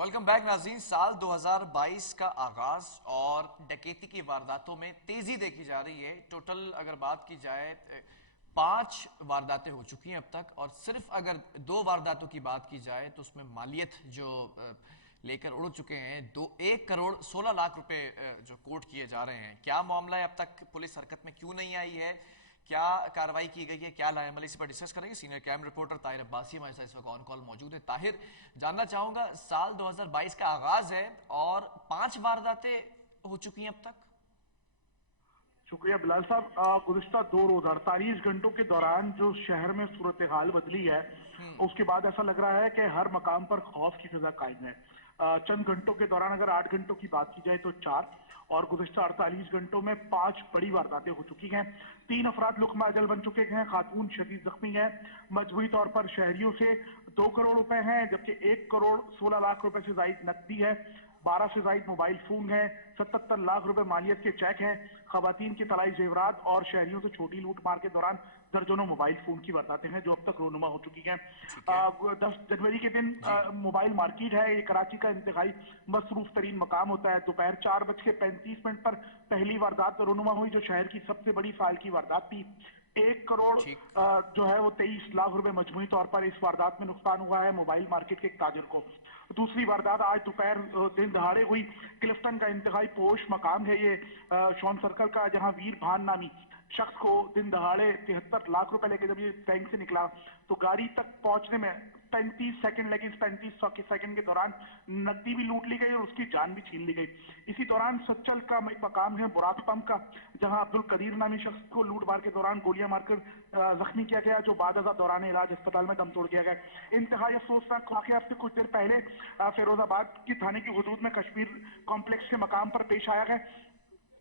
Welcome back नाज़रीन। साल 2022 का आगाज और डकैती की वारदातों में तेजी देखी जा रही है। टोटल अगर बात की जाए 5 वारदातें हो चुकी हैं अब तक, और सिर्फ अगर 2 वारदातों की बात की जाए तो उसमें मालियत जो लेकर उड़ चुके हैं 1 करोड़ 16 लाख रुपए जो कोट किए जा रहे हैं। क्या मामला है, अब तक पुलिस हरकत में क्यों नहीं आई है, क्या कार्रवाई की गई है, क्या लाएमल, इस पर डिस्कस करेंगे। Senior crime reporter Tahir Abbasi हमारे साथ इस वक्त ऑन कॉल मौजूद है। ताहिर, जानना चाहूंगा, साल 2022 का आगाज है और 5 वारदातें हो चुकी हैं अब तक। शुक्रिया बिलाल साहब। गुज़िश्ता 2 रोज 48 घंटों के दौरान जो शहर में सूरत हाल बदली है, उसके बाद ऐसा लग रहा है कि हर मकाम पर खौफ की फिजा कायम है। चंद घंटों के दौरान अगर 8 घंटों की बात की जाए तो 4, और गुज़िश्ता 48 घंटों में 5 बड़ी वारदातें हो चुकी हैं। 3 अफराद लुक़मा अजल बन चुके हैं, खातून शदीद जख्मी है। मजबूरी तौर पर शहरियों से 2 करोड़ रुपए हैं, जबकि 1 करोड़ 16 लाख रुपए से जायद नकदी है, 12 से जायद मोबाइल फोन है, 77 लाख रुपए मालियत के चेक हैं, खवातीन के तलाई जेवरात और शहरियों से छोटी लूट मार के दौरान दर्जनों मोबाइल फोन की वारदातें हैं जो अब तक रोनुमा हो चुकी हैं। 10 जनवरी के दिन मोबाइल मार्केट है, ये कराची का इंतहाई मसरूफ तरीन मकाम होता है। दोपहर 4:35 पर पहली वारदात रोनुमा हुई, जो शहर की सबसे बड़ी साल की वारदात थी। 1 करोड़ जो है वो 23 लाख रुपए मजमूई तौर पर इस वारदात में नुकसान हुआ है मोबाइल मार्केट के एक ताजर को। दूसरी वारदात आज दोपहर दिन दहाड़े हुई। क्लिफ्टन का इंतहाई पोश मकाम है ये, शॉन सर्कल का, जहां वीर भान नामी शख्स को दिन दहाड़े 73 लाख रुपए लेके जब ये बैंक से निकला तो गाड़ी तक पहुंचने में 35 सेकंड लगे। इस 35 सेकंड के दौरान नकदी भी लूट ली गई और उसकी जान भी छीन ली गई। इसी दौरान सच्चल का मकाम है बुराक पंप का, जहां अब्दुल कदीर नामी शख्स को लूट मार के दौरान गोलियां मारकर जख्मी किया गया, जो बाद दौरान इलाज अस्पताल में दम तोड़ दिया गया। इंतहाई अफसोसनाक वाकया से कुछ देर पहले फिरोजाबाद की थाने की हुदूद में कश्मीर कॉम्प्लेक्स के मकाम पर पेश आया है,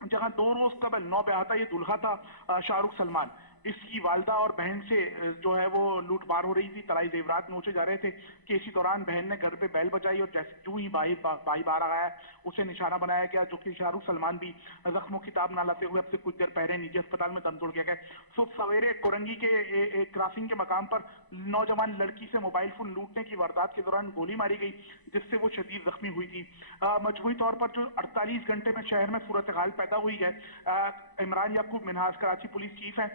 जहां 2 रोज कबल नौबयाता ये दुल्हा था शाहरुख सलमान। इसकी वालदा और बहन से जो है वो लूट मार हो रही थी, तलाई जेवरात नोचे जा रहे थे कि इसी दौरान बहन ने घर पे बैल बजाई और जैसे यूं ही भाई बाहर आया उसे निशाना बनाया गया, जो कि शाहरुख सलमान भी जख्मों की ताब ना लाते हुए अब से कुछ देर पहले निजी अस्पताल में दम तोड़ गया गया। सुबह सवेरे कोरंगी के क्रॉसिंग के मकाम पर नौजवान लड़की से मोबाइल फोन लूटने की वारदात के दौरान गोली मारी गई, जिससे वो शदीद जख्मी हुई थी। मजबूरी तौर पर जो 48 घंटे में शहर में सूरत हाल पैदा हुई है, इमरान याकूब मिनहास कराची पुलिस चीफ हैं,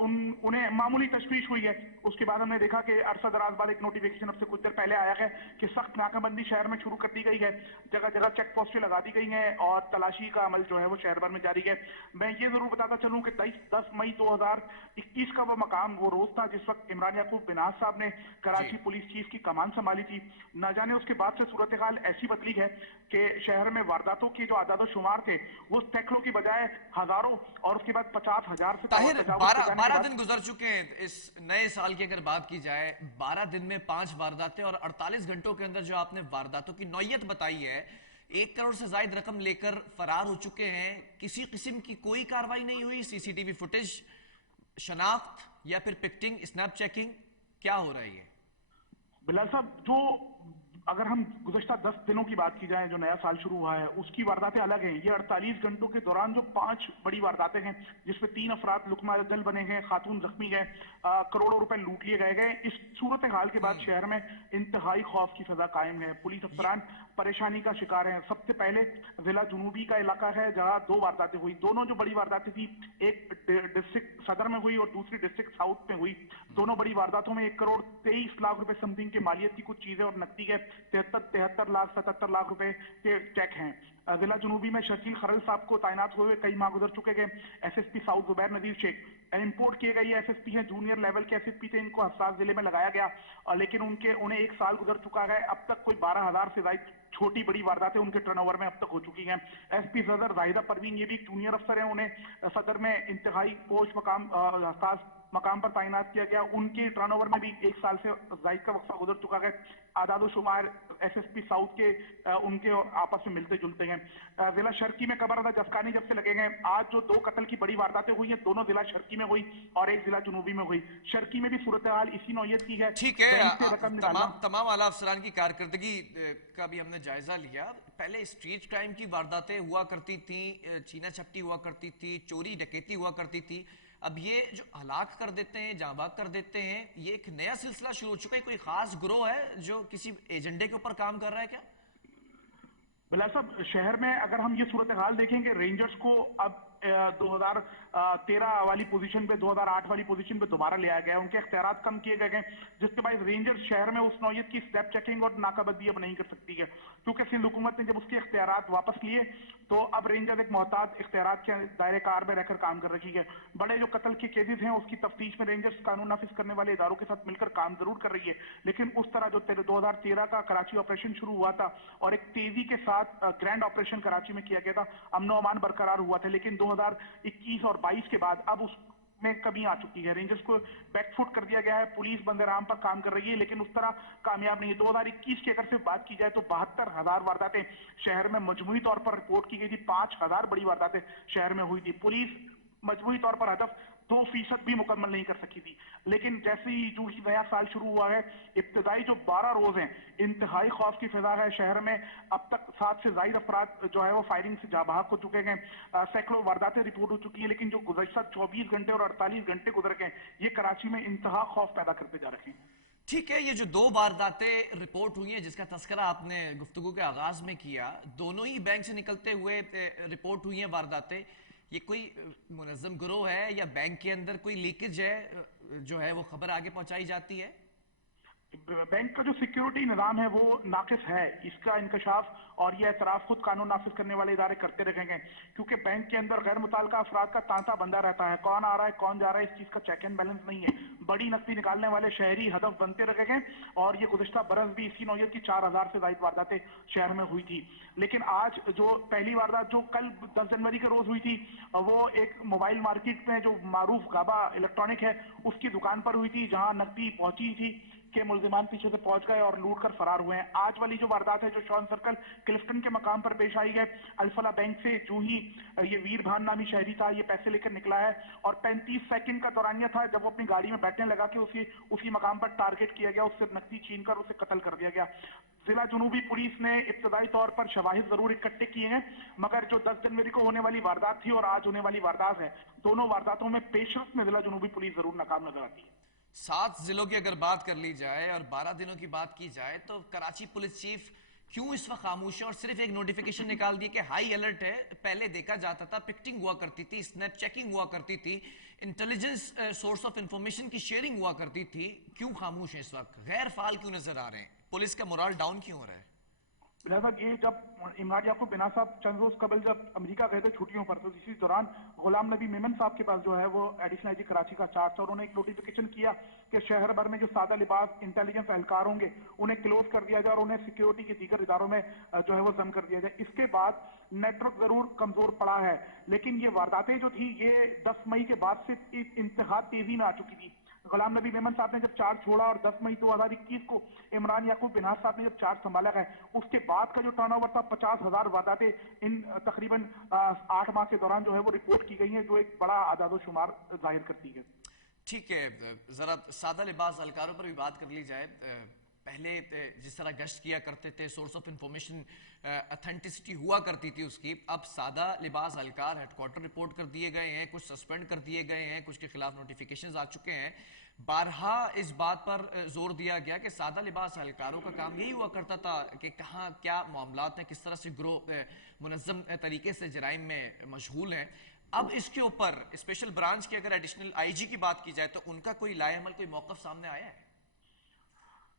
उन्हें मामूली तशवीश हुई है। उसके बाद हमने देखा कि अरसा दराज बाद एक नोटिफिकेशन अब से कुछ देर पहले आया है कि सख्त नाकाबंदी शहर में शुरू कर दी गई है, जगह जगह चेक पोस्टें लगा दी गई हैं और तलाशी का अमल जो है वो शहर भर में जारी है। मैं ये जरूर बताता चलूं कि 10 मई 2021 का वो मकाम, वो रोज था जिस वक्त इमरान याकूब मिनहास साहब ने कराची पुलिस चीफ की कमान संभाली थी। न जाने उसके बाद से सूरत हाल ऐसी बदली है कि शहर में वारदातों की जो आदाद शुमार थे वो सैकड़ों की बजाय हजारों, और उसके बाद 50,000 से 12 दिन गुजर चुके हैं इस नए साल की। अगर बात की जाए 12 दिन में 5 वारदातें और 48 घंटों के अंदर जो आपने वारदातों की नौयत बताई है, 1 करोड़ से ज्यादा रकम लेकर फरार हो चुके हैं। किसी किस्म की कोई कार्रवाई नहीं हुई, सीसीटीवी फुटेज, शनाख्त या फिर पिक्टिंग, स्नैप चेकिंग, क्या हो रहा है? बिलाल साहब, जो अगर हम गुज़श्ता 10 दिनों की बात की जाए, जो नया साल शुरू हुआ है उसकी वारदातें अलग हैं। ये 48 घंटों के दौरान जो 5 बड़ी वारदातें हैं, जिसमें 3 अफराद लुक़मा अजल बने हैं, खातून जख्मी है, करोड़ों रुपए लूट लिए गए। इस सूरत हाल के बाद शहर में इंतहाई खौफ की सजा कायम है। पुलिस अफसरान परेशानी का शिकार हैं। सबसे पहले जिला जुनूबी का इलाका है, जहां 2 वारदातें हुई। दोनों जो बड़ी वारदातें थी, एक डिस्ट्रिक्ट सदर में हुई और दूसरी डिस्ट्रिक्ट साउथ में हुई। दोनों बड़ी वारदातों में 1 करोड़ 23 लाख रुपए समथिंग के मालियत की कुछ चीजें और नकदी के 73 लाख 77 लाख रुपए के चेक हैं। जिला जुनूबी में शकील खरल साहब को तैनात हुए कई माह गुजर चुके गए। एसएसपी साउथ जुबैर नजीर शेख इंपोर्ट किए गए एसएसपी हैं, जूनियर लेवल के एसएसपी थे, इनको हसास जिले में लगाया गया, लेकिन उन्हें 1 साल गुजर चुका है। अब तक कोई 12,000 से ज्यादा छोटी बड़ी वारदातें उनके टर्नओवर में अब तक हो चुकी हैं। एसपी सदर जाहिदा परवीन, ये भी एक जूनियर अफसर हैं, उन्हें सदर में इंतहाई पोस्ट मकाम पर तैनात किया गया। उनके टर्नओवर में भी 1 साल से जायद का वक्फा गुजर चुका है। आदाद शुमार एसएसपी साउथ के उनके आपस में मिलते जुलते हैं। जिला शर्की में कबर अदा जफकानी जब से लगे गए, आज जो 2 कत्ल की बड़ी वारदातें हुई हैं, दोनों जिला शर्की में हुई और एक जिला जुनूबी में हुई। शर्की में भी सूरत हाल इसी नौयत की है। ठीक है, तमाम आला अफसरान की कारकर्दगी का भी हमने जायजा लिया। पहले स्ट्रीट क्राइम की वारदातें हुआ करती थी, चीना चपटी हुआ करती थी, चोरी डकैती हुआ करती थी। अब ये जो हलाक कर देते हैं, जांबाग कर देते हैं, ये एक नया सिलसिला शुरू हो चुका है। कोई खास ग्रोह है जो किसी एजेंडे के ऊपर काम कर रहा है क्या? बिलाल साहब, शहर में अगर हम ये सूरत हाल देखेंगे, रेंजर्स को अब 2013 वाली पोजीशन पे, 2008 वाली पोजीशन पे दोबारा ले आया गया है। उनके इख्तियारात कम किए गए हैं, जिसके बाद रेंजर्स शहर में उस नौयत की स्टेप चेकिंग और नाकाबंदी अब नहीं कर सकती है, क्योंकि सिंध हुकूमत ने जब उसके इख्तियारात वापस लिए तो अब रेंजर एक मोहताज इख्तियारात के दायरे कार में रहकर काम कर रही है। बड़े जो कत्ल के केसेस हैं उसकी तफ्तीश में रेंजर्स कानून नाफिज करने वाले इदारों के साथ मिलकर काम जरूर कर रही है, लेकिन उस तरह जो 2013 का कराची ऑपरेशन शुरू हुआ था और एक तेजी के साथ ग्रैंड ऑपरेशन कराची में किया गया था, अमन अमान बरकरार हुआ था, लेकिन 2021 और 22 के बाद अब उस में कमी आ चुकी है। रेंजर्स को बैकफुट कर दिया गया है, पुलिस बंदराम पर काम कर रही है, लेकिन उस तरह कामयाब नहीं है। 2021 की अगर सिर्फ बात की जाए तो 72,000 वारदातें शहर में मजमूई तौर पर रिपोर्ट की गई थी, 5,000 बड़ी वारदातें शहर में हुई थी। पुलिस मजमूई तौर पर हदफ 2% भी मुकम्मल नहीं कर सकी थी, लेकिन जैसे ही जो ही नया साल शुरू हुआ है, इब्तदाई जो 12 रोज हैं, इंतहाई खौफ की फिजा है शहर में। अब तक 7 से ज्यादा अफराद जो है वो फायरिंग से जाबाक हो चुके हैं, सैकड़ों वारदातें रिपोर्ट हो चुकी है, लेकिन जो गुज़श्ता 24 घंटे और 48 घंटे गुजर गए, ये कराची में इंतहा खौफ पैदा करते जा रहे हैं। ठीक है, ये जो 2 वारदातें रिपोर्ट हुई हैं जिसका तस्करा आपने गुफ्तगू के आगाज में किया, दोनों ही बैंक से निकलते हुए रिपोर्ट हुई हैं वारदातें। ये कोई मुनज़्ज़म गिरोह है या बैंक के अंदर कोई लीकेज है जो है वो खबर आगे पहुंचाई जाती है? बैंक का जो सिक्योरिटी निज़ाम है वो नाकिस है, इसका इंकशाफ और ये एतराफ़ खुद कानून नाफिज करने वाले इदारे करते रहेंगे, क्योंकि बैंक के अंदर गैर मुताल्लिका अफराद का तांता बंधा रहता है। कौन आ रहा है, कौन जा रहा है, इस चीज़ का चेक एंड बैलेंस नहीं है। बड़ी नकदी निकालने वाले शहरी हदफ बनते रहे हैं, और ये गुज़श्ता बरस भी इसी नौयत की 4,000 से ज़ायद वारदातें शहर में हुई थी। लेकिन आज जो पहली वारदात जो कल 10 जनवरी के रोज हुई थी, वो एक मोबाइल मार्केट में जो मारूफ गाबा इलेक्ट्रॉनिक है उसकी दुकान पर हुई थी, जहां नकदी पहुंची थी के मुल्जिमान पीछे से पहुंच गए और लूट कर फरार हुए हैं। आज वाली जो वारदात है जो शॉन सर्कल क्लिफ्टन के मकाम पर पेश आई है, अल्फला बैंक से जो ही ये वीर भान नामी शहरी था, ये पैसे लेकर निकला है और 35 सेकंड का दौरानिया था जब वो अपनी गाड़ी में बैठने लगा कि उसी मकाम पर टारगेट किया गया, उससे नकदी छीन कर उसे कत्ल कर दिया गया। जिला जुनूबी पुलिस ने इब्तदाई तौर पर शवाहिद जरूर इकट्ठे किए हैं, मगर जो 10 जनवरी को होने वाली वारदात थी और आज होने वाली वारदात है, दोनों वारदातों में पेशरफ में जिला जुनूबी पुलिस जरूर नाकाम नजर आती है। 7 जिलों की अगर बात कर ली जाए और 12 दिनों की बात की जाए तो कराची पुलिस चीफ क्यों इस वक्त खामोश है और सिर्फ एक नोटिफिकेशन निकाल दिया कि हाई अलर्ट है? पहले देखा जाता था, पिक्टिंग हुआ करती थी, स्नैप चेकिंग हुआ करती थी, इंटेलिजेंस सोर्स ऑफ इंफॉर्मेशन की शेयरिंग हुआ करती थी। क्यों खामोश है इस वक्त, गैर फाल क्यों नजर आ रहे हैं, पुलिस का मोरल डाउन क्यों हो रहा है? लिहाजा ये जब इमरान याकूब बिना साहब चंद रोज कबल जब अमेरिका गए थे छुट्टियों पर, तो इसी दौरान गुलाम नबी मेमन साहब के पास जो है वो एडिशनल आईजी कराची का चार्ज था, और उन्होंने एक नोटिफिकेशन किया कि शहर भर में जो सादा लिबास इंटेलिजेंस एहलकार होंगे उन्हें क्लोज कर दिया जाए और उन्हें सिक्योरिटी के दीगर इदारों में जो है वो जम कर दिया जाए। इसके बाद नेटवर्क जरूर कमजोर पड़ा है, लेकिन ये वारदातें जो थी ये 10 मई के बाद से इंतहा तेजी में आ चुकी थी। गुलाम नबी मेमन साहब ने जब चार्ज छोड़ा और 10 मई 2021 को इमरान याकूब बिनास साहब ने जब चार्ज संभाला है, उसके बाद का जो टर्नओवर था 50,000 वारदातें इन तकरीबन 8 माह के दौरान जो है वो रिपोर्ट की गई है, जो एक बड़ा आदादो शुमार जाहिर करती है। ठीक है, जरा सादा लिबास अलकारों पर भी बात कर ली जाए। पहले जिस तरह गश्त किया करते थे, सोर्स ऑफ इंफॉर्मेशन अथेंटिसिटी हुआ करती थी उसकी, अब सादा लिबास अलकार हेडक्वार्टर रिपोर्ट कर दिए गए हैं, कुछ सस्पेंड कर दिए गए हैं, कुछ के खिलाफ नोटिफिकेशंस आ चुके हैं। बारहा इस बात पर जोर दिया गया कि सादा लिबास अलकारों का काम यही हुआ करता था कि कहाँ क्या मामलात हैं, किस तरह से ग्रोह मुनज़्ज़म तरीके से जराइम में मशगूल हैं। अब इसके ऊपर स्पेशल ब्रांच के अगर एडिशनल आईजी की बात की जाए तो उनका कोई लाएअमल, कोई मौक़िफ़ सामने आया है?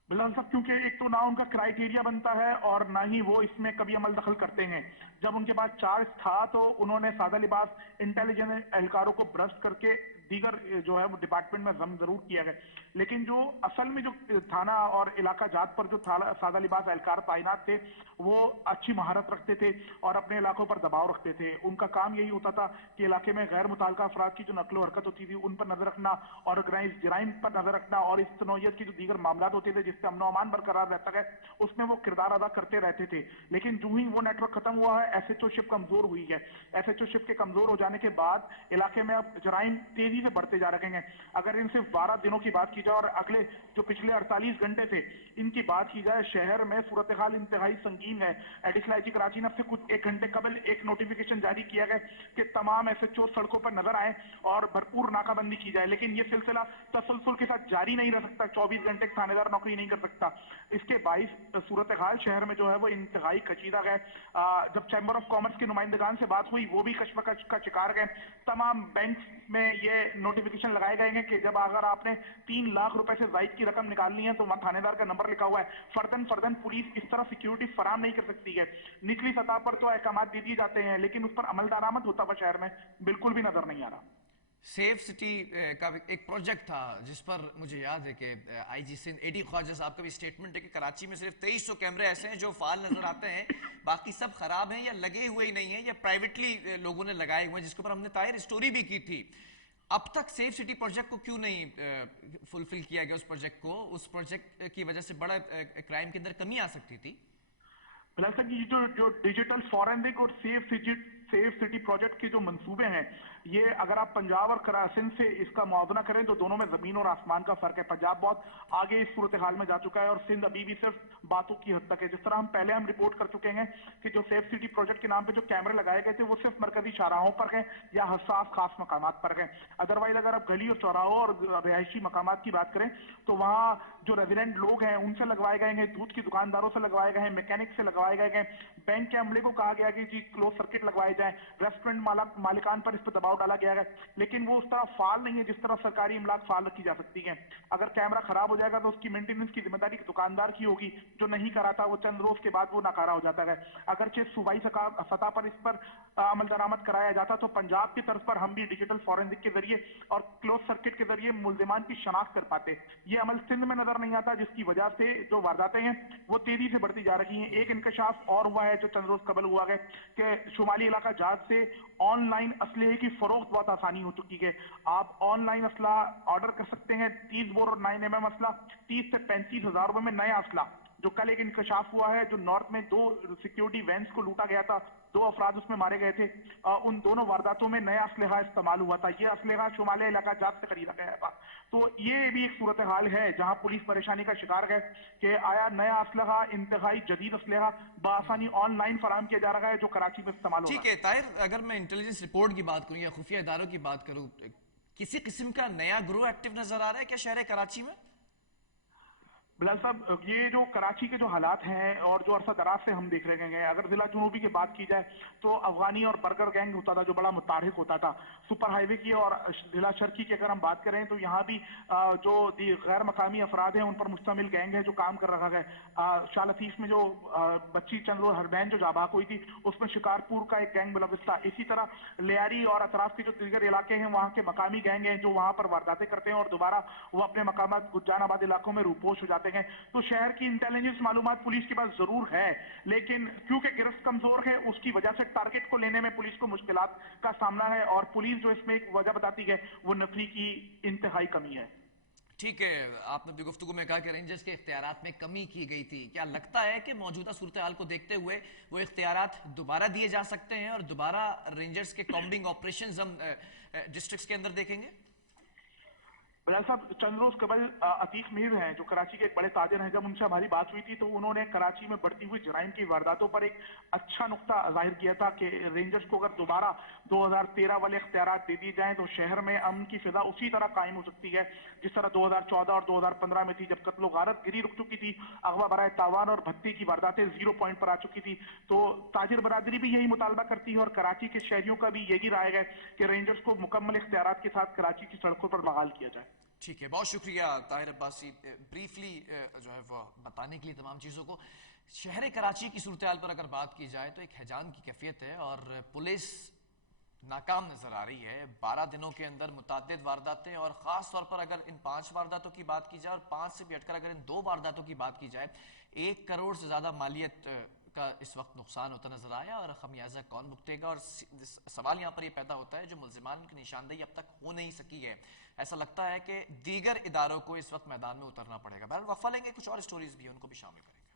बिलाल साहब, क्योंकि एक तो ना उनका क्राइटेरिया बनता है और ना ही वो इसमें कभी अमल दखल करते हैं। जब उनके पास चार्ज था तो उन्होंने सादा लिबास इंटेलिजेंस एहलकारों को भ्रष्ट करके दीगर जो है वो डिपार्टमेंट में जम जरूर किया गया, लेकिन जो असल में जो थाना और इलाका जात पर जो सादा लिबास एहलकार तैनात थे वो अच्छी महारत रखते थे और अपने इलाकों पर दबाव रखते थे। उनका काम यही होता था कि इलाके में गैर मुताल्लिका अफराद की जो नकलो हरकत होती थी उन पर नजर रखना, ऑर्गेनाइज जराइम पर नजर रखना, और इस नौयत की जो दीगर मामलात होते थे जिससे अमन अमान बरकरार रहता है उसमें वो किरदार अदा करते रहते थे। लेकिन जो ही वो नेटवर्क खत्म हुआ है, एसएचओशिप कमजोर हुई है। एसएचओशिप के कमजोर हो जाने के बाद इलाके में अब जराइम तेजी तेजी से बढ़ते जा रहे हैं। अगर इन सिर्फ 12 दिनों की बात की जाए और अगले जो पिछले 48 घंटे थे इनकी बात की जाए, शहर में सूरत हाल इंतहाई संगीन है। एडिशनल आईजी कराची ने अब से कुछ 1 घंटे कबल एक नोटिफिकेशन जारी किया गया कि तमाम एसएचओ सड़कों पर नजर आए और भरपूर नाकाबंदी की जाए, लेकिन ये सिलसिला तसलसल के साथ जारी नहीं रह सकता। 24 घंटे थानेदार नौकरी नहीं कर सकता। इसके 22 सूरत हाल शहर में जो है वो इंतहाई कशीदा है। जब चैम्बर ऑफ कॉमर्स के नुमाइंदगान से बात हुई वो भी कशमकश का शिकार गए। तमाम बैंक में ये नोटिफिकेशन लगाए गए हैं कि जब अगर आपने 3 लाख रुपए से जायद की रकम निकालनी है तो वहां थानेदार का नंबर लिखा हुआ है। फर्दन पुलिस इस तरह सिक्योरिटी फराम नहीं कर सकती है। निचली सतह पर तो अहकाम दे दिए जाते हैं लेकिन उस पर अमल दरामद होता हुआ शहर में बिल्कुल भी नजर नहीं आ रहा। सेफ सिटी का एक प्रोजेक्ट था जिस पर मुझे याद है कि आईजी सिंध एडी ख्वाजा साहब का भी स्टेटमेंट है कि कराची में सिर्फ 2300 कैमरे ऐसे हैं जो फाल नजर आते हैं, बाकी सब खराब हैं या लगे हुए ही नहीं है या प्राइवेटली लोगों ने लगाए हुए हैं, जिसके ऊपर हमने ताहिर स्टोरी भी की थी। अब तक सेफ सिटी प्रोजेक्ट को क्यों नहीं फुलफिल किया गया? उस प्रोजेक्ट की वजह से बड़ा क्राइम के अंदर कमी आ सकती थी। फिलहाल तक ये जो डिजिटल फॉरेंसिक और सेफ सिटी प्रोजेक्ट के जो मंसूबे हैं, ये अगर आप पंजाब और सिंध से इसका मुआवजा करें तो दोनों में जमीन और आसमान का फर्क है। पंजाब बहुत आगे इस सूरत हाल में जा चुका है और सिंध अभी भी सिर्फ बातों की हद तक है। जिस तरह हम पहले रिपोर्ट कर चुके हैं कि जो सेफ सिटी प्रोजेक्ट के नाम पे जो कैमरे लगाए गए थे वो सिर्फ मरकजी शाहराहों पर हैं या हसास खास मकामात पर हैं। अदरवाइज अगर आप गली और चौराहों और रिहायशी मकामात की बात करें तो वहाँ जो रेजिडेंट लोग हैं उनसे लगवाए गए हैं, दूध की दुकानदारों से लगवाए गए हैं, मैकेनिक से लगवाए गए हैं। बैंक के अमले को कहा गया कि जी क्लोज सर्किट लगवाए जाए, रेस्टोरेंट मालिकान पर इस पर दबाव डाला गया है, लेकिन वो उस तरह फाल नहीं है जिस तरह सरकारी इमलाक फाल रखी जा सकती है। अगर कैमरा खराब हो जाएगा तो उसकी मेंटेनेंस की जिम्मेदारी दुकानदार की होगी, जो नहीं कराता वो चंद रोज के बाद वो नाकारा हो जाता है। अगर सूबाई सतह पर इस पर अमल दरामद कराया जाता तो पंजाब की तरफ पर हम भी डिजिटल फॉरेंसिक के जरिए और क्लोज सर्किट के जरिए मुल्जिमान की शनाख्त कर पाते। ये अमल सिंध में नजर नहीं आता, जिसकी वजह से जो वारदातें हैं वो तेजी से बढ़ती जा रही हैं। एक इंकशाफ और हुआ है जो चंद रोज कबल हुआ है कि शुमाली इलाका जात से ऑनलाइन असलहे की फरोख्त बहुत आसानी हो चुकी है। आप ऑनलाइन असला ऑर्डर कर सकते हैं। 30 बोर और 9mm असला 30 से 35 हजार रुपए में नया असला, जो कल एक इंकशाफ हुआ है जो नॉर्थ में 2 सिक्योरिटी वैन्स को लूटा गया था, 2 अफराद उसमें मारे गए थे। उन दोनों वारदातों में नया असलहा इस्तेमाल हुआ था। ये असलहा शुमाली इलाका जात से खरीदा गया था। तो ये भी एक सूरत हाल है जहां पुलिस परेशानी का शिकार है कि आया नया असलहा, इंतहाई जदीद असलहा बआसानी ऑनलाइन फराहम किया जा रहा है जो कराची में इस्तेमाल हो रहा है। ठीक है ताहिर, अगर मैं इंटेलिजेंस रिपोर्ट की बात करूं या खुफिया इदारों की बात करूं, किसी किस्म का नया ग्रोह एक्टिव नजर आ रहा है क्या शहर कराची में? बिलाल साहब, ये जो कराची के जो हालात हैं और जो अरसा दराज से हम देख रहे हैं, अगर जिला जुनूबी की बात की जाए तो अफगानी और बर्गर गैंग होता था जो बड़ा मुतारिक होता था। सुपर हाईवे की और जिला शर्की की अगर हम बात करें तो यहाँ भी जो गैर मकामी अफराद हैं उन पर मुश्तमिल गैंग है जो काम कर रहा है। शाह लतीफ में जो बच्ची चंद्रो हरबैन जो जाबाक हुई थी उसमें शिकारपुर का एक गैंग मुलविस था। इसी तरह लियारी और अतराफ के जो दीगर इलाके हैं वहाँ के मकामी गैंग हैं जो वहाँ पर वारदातें करते हैं और दोबारा वो अपने मकामात गुज्जानाबाद इलाकों में रूपोश हो जाते हैं। तो शहर की इंटेलिजेंस मालूमात पुलिस के पास जरूर है, लेकिन क्योंकि गिरफ्त कमजोर है उसकी वजह से टारगेट को लेने में पुलिस को मुश्किलात का सामना है और पुलिस जो इसमें एक वजह बताती है वो नफरी की इंतहाई कमी है। ठीक है, आपने भी गुफ्तगू में कहा कि रेंजर्स के इख्तियारात में कमी की गई थी। क्या लगता है कि मौजूदा सूरत हाल को देखते हुए वो इख्तियारात दोबारा दिए जा सकते हैं और दोबारा रेंजर्स के कॉम्बिंग ऑपरेशंस हम डिस्ट्रिक्ट्स के अंदर देखेंगे? बिलाल साहब, चंद रोज कबल अतीक मीर हैं जो कराची के एक बड़े ताजिर हैं, जब उनसे हमारी बात हुई थी तो उन्होंने कराची में बढ़ती हुई जराइम की वारदातों पर एक अच्छा नुक्ता जाहिर किया था कि रेंजर्स को अगर दोबारा 2013 वाले इख्तियारात दे दिए जाएं तो शहर में अमन की फिजा उसी तरह कायम हो सकती है जिस तरह 2014 और 2015 में थी, जब कत्लो गारत गिरी रुक चुकी थी, अगवा बराए तावान और भत्ती की वारदातें 0 पॉइंट पर आ चुकी थी। तो ताजिर बरादरी भी यही मुतालबा करती है और कराची के शहरियों का भी यही राय है कि रेंजर्स को मुकम्मल इख्तियारात के साथ कराची की सड़कों पर बहाल किया जाए। ठीक है, बहुत शुक्रिया ताहिर अब्बासी ब्रीफली जो है वो बताने के लिए तमाम चीज़ों को। शहर कराची की सूरत हाल पर अगर बात की जाए तो एक हैजान की कैफियत है और पुलिस नाकाम नजर आ रही है। 12 दिनों के अंदर मुताद्दिद वारदातें और ख़ास तौर पर अगर इन 5 वारदातों की बात की जाए और 5 से भी हटकर अगर इन 2 वारदातों की बात की जाए, 1 करोड़ से ज़्यादा मालियत का इस वक्त नुकसान होता नजर आया और खमियाजा कौन भुगतेगा। और सवाल यहाँ पर यह पैदा होता है जो मुल्जिमान की निशानदेही अब तक हो नहीं सकी है, ऐसा लगता है कि दीगर इदारों को इस वक्त मैदान में उतरना पड़ेगा। बहरहाल वक्फा लेंगे, कुछ और स्टोरीज भी हैं उनको भी शामिल करेंगे।